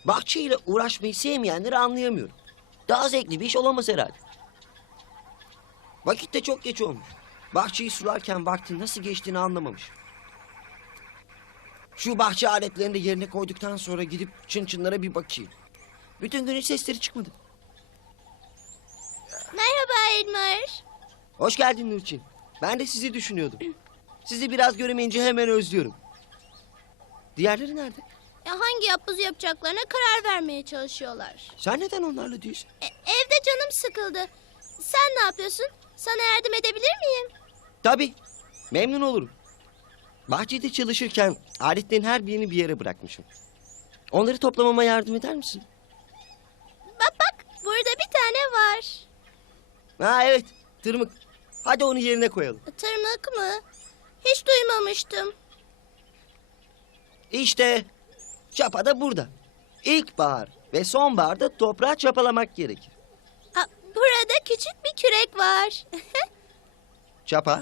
Bahçeyle uğraşmayı sevmeyenleri anlayamıyorum. Daha zevkli bir iş olamaz herhalde. Vakit de çok geç olmuş. Bahçeyi sularken vaktin nasıl geçtiğini anlamamış. Şu bahçe aletlerini de yerine koyduktan sonra gidip çınçınlara bir bakayım. Bütün gün hiç sesleri çıkmadı. Merhaba Elmer. Hoş geldin Nurçin. Ben de sizi düşünüyordum. Sizi biraz göremeyince hemen özlüyorum. Diğerleri nerede? Hangi yapbozu yapacaklarına karar vermeye çalışıyorlar. Sen neden onlarla değilsin? Evde canım sıkıldı. Sen ne yapıyorsun? Sana yardım edebilir miyim? Tabii. Memnun olurum. Bahçede çalışırken aletlerin her birini bir yere bırakmışım. Onları toplamama yardım eder misin? Bak burada bir tane var. Ha evet, tırmık. Hadi onu yerine koyalım. Tırmık mı? Hiç duymamıştım. İşte çapa da burada. İlkbahar ve sonbaharda toprağı çapalamak gerekir. Burada küçük bir kürek var. Çapa,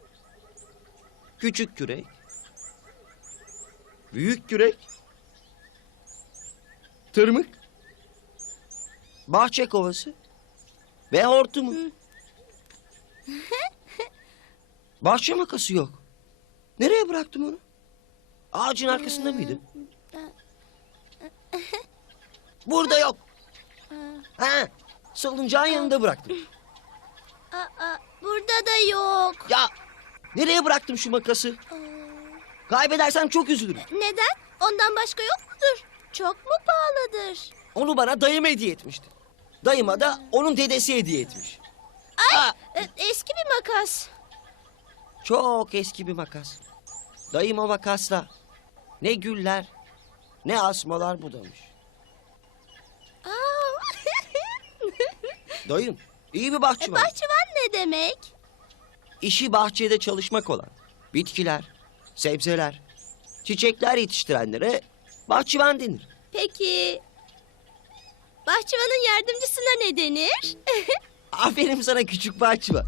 küçük kürek, büyük kürek, tırmık, bahçe kovası ve hortumu. Bahçe makası yok. Nereye bıraktım onu? Ağacın arkasında mıydı? Burada yok. Ha, salıncağın yanında bıraktım. Burada da yok. Ya nereye bıraktım şu makası? Kaybedersem çok üzülürüm. Neden? Ondan başka yok mudur? Çok mu pahalıdır? Onu bana dayım hediye etmişti. Dayıma da onun dedesi hediye etmiş. Ha, Eski bir makas. çok eski bir makas. Dayım o makasla ne güller ne asmalar budamış. Dayım iyi bir bahçıvan. Bahçıvan ne demek? İşi bahçede çalışmak olan bitkiler, sebzeler, çiçekler yetiştirenlere bahçıvan denir. Peki bahçıvanın yardımcısına ne denir? Aferin sana küçük bahçıvan.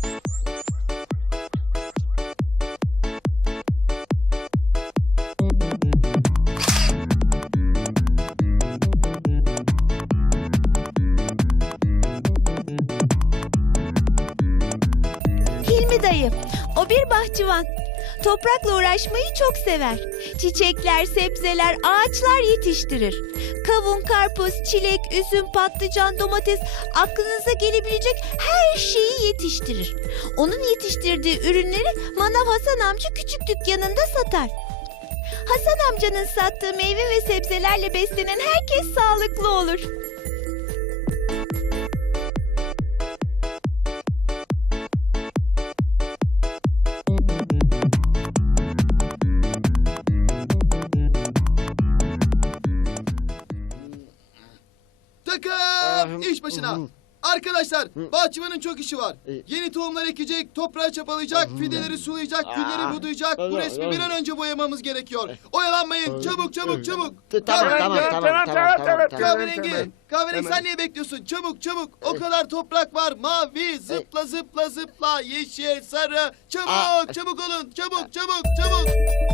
Hilmi dayı, o bir bahçıvan. Toprakla uğraşmayı çok sever. Çiçekler, sebzeler, ağaçlar yetiştirir. Kavun, karpuz, çilek, üzüm, patlıcan, domates, aklınıza gelebilecek her şeyi yetiştirir. Onun yetiştirdiği ürünleri Manav Hasan amca küçük dükkanında satar. Hasan amcanın sattığı meyve ve sebzelerle beslenen herkes sağlıklı olur. Takım iş başına. Arkadaşlar bahçıvanın çok işi var. Yeni tohumlar ekecek, toprağı çapalayacak, fideleri sulayacak, gülleri budayacak. Bu resmi bir an önce boyamamız gerekiyor. Oyalanmayın, çabuk çabuk çabuk. Tamam. Kahverengi sen niye bekliyorsun? Çabuk çabuk. O kadar toprak var. Mavi, zıpla zıpla zıpla, yeşil, sarı. Çabuk çabuk olun. Çabuk çabuk çabuk.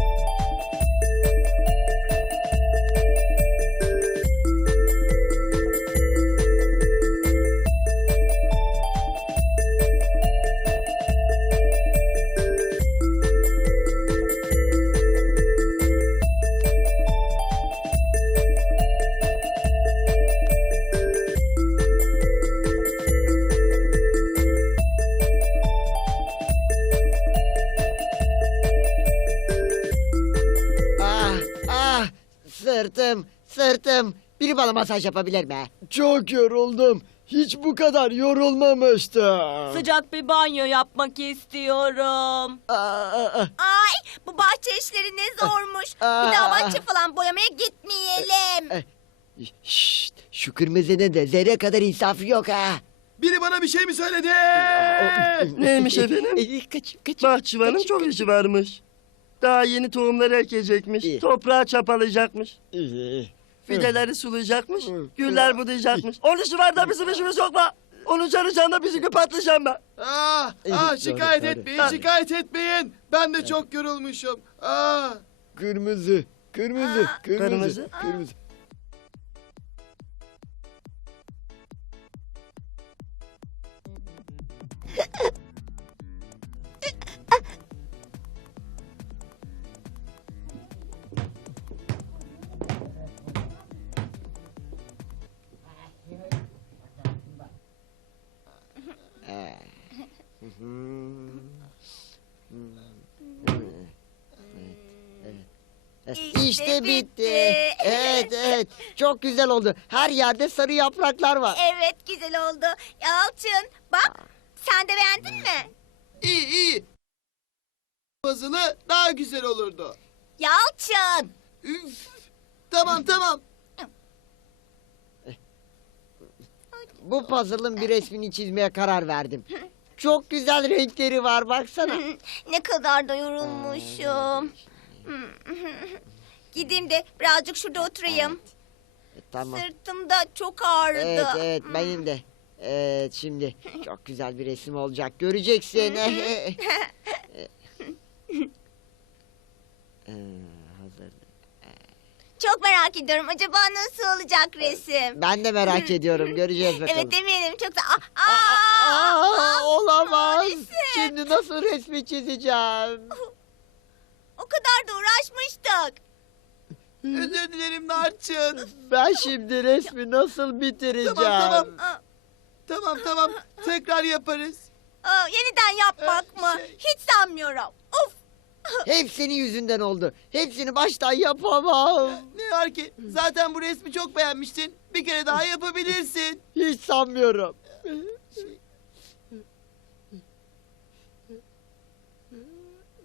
Sırtım. Biri bana masaj yapabilir mi? Çok yoruldum. Hiç bu kadar yorulmamıştım. Sıcak bir banyo yapmak istiyorum. Ay bu bahçe işleri ne zormuş. Bir daha bahçe falan boyamaya gitmeyelim. Şşt, şu kırmızının da zerre kadar insafı yok ha. Biri bana bir şey mi söyledi? Neymiş efendim? Kaç. Bahçıvanın çok işi varmış. Daha yeni tohumları ekecekmiş. İyi. Toprağı çapalayacakmış. Fideleri sulayacakmış. Güller budayacakmış. Onun işi var da bizim işimiz yok mu? Onun canı canına bizimki patlayacağım ben. Şikayet Doğru. etmeyin, şikayet etmeyin. Ben de çok yorulmuşum. Kırmızı. Kırmızı. Kırmızı. İşte bitti. Evet evet. Çok güzel oldu. Her yerde sarı yapraklar var. Evet, güzel oldu. Yalçın, bak. Sen de beğendin mi? İyi iyi. Puzzle'ı daha güzel olurdu. Yalçın. Üf. Tamam tamam. Bu puzzle'ın bir resmini çizmeye karar verdim. Çok güzel renkleri var baksana. Ne kadar da yorulmuşum. Gideyim de birazcık şurada oturayım. Tamam. Sırtım da çok ağrıdı. Evet evet benim de. Evet şimdi çok güzel bir resim olacak. Göreceksin. Hazır. Çok merak ediyorum. Acaba nasıl olacak resim? Ben de merak ediyorum. Göreceğiz bakalım. Evet, eminim çok da... Olamaz. maalesef. Şimdi nasıl resmi çizeceğim? O kadar da uğraşmıştık. Özür dilerim Narçın. Ben şimdi resmi nasıl bitireceğim? Tamam, Aa, Tamam tamam. Tekrar yaparız. yeniden yapmak mı? Şey- Hiç sanmıyorum. Of. Hep senin yüzünden oldu. Hepsini baştan yapamam. Ne var ki? Zaten bu resmi çok beğenmiştin. Bir kere daha yapabilirsin. Hiç sanmıyorum.